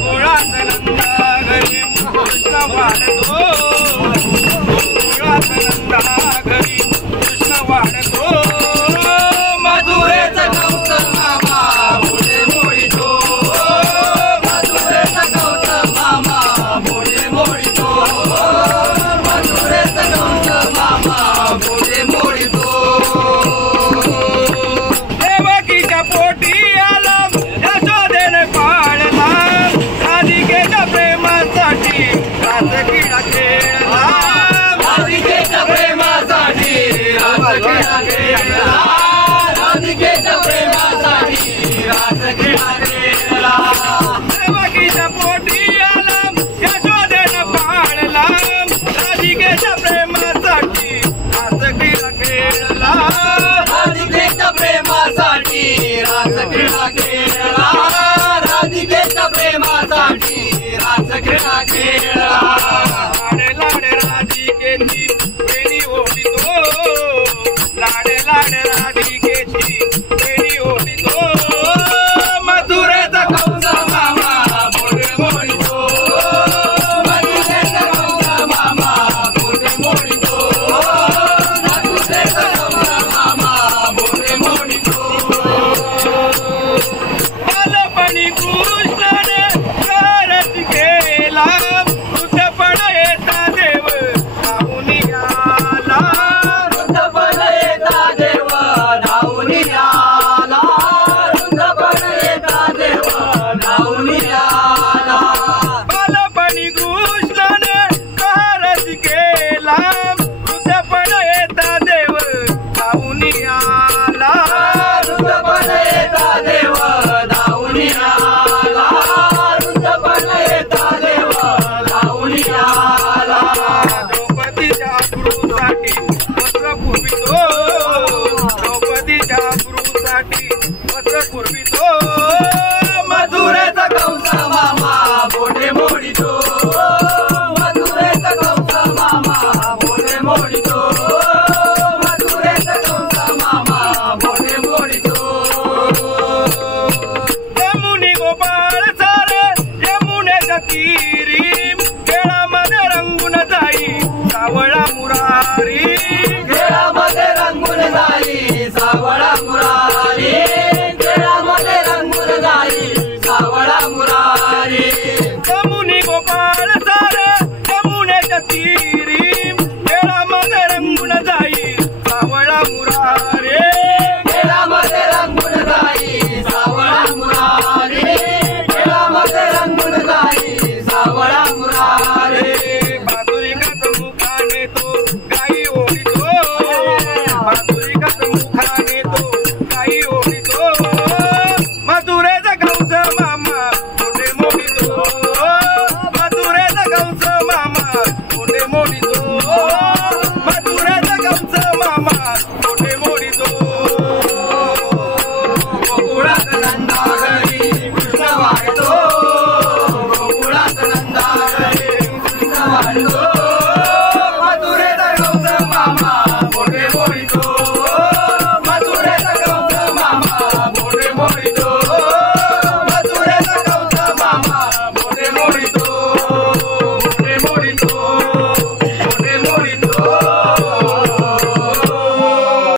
गोकुळात नंदा घरी कृष्ण वाढतो गोकुळात नंदा घरी कृष्ण वाढतो मधुरेचा गौतम मामा मोठे मोडितो मधुरेचा गौतम मामा मोठे मोडितो मधुरेचा गौतम मामा मोठे मोडितो देवकीच्या पोटी आला यशोदेने पाळला राधिकेच्या प्रेमासाठी रास क्रीडा खेळला राधिकेच्या प्रेमासाठी रास क्रीडा खेळला राधिकेच्या प्रेमासाठी रास क्रीडा खेळला देवकीच्या पोटी आला यशोदेने पाळला राधिकेच्या प्रेमासाठी रास क्रीडा खेळला राधिकेच्या प्रेमासाठी रास क्रीडा खेळला राधिकेच्या प्रेमासाठी रास क्रीडा खेळला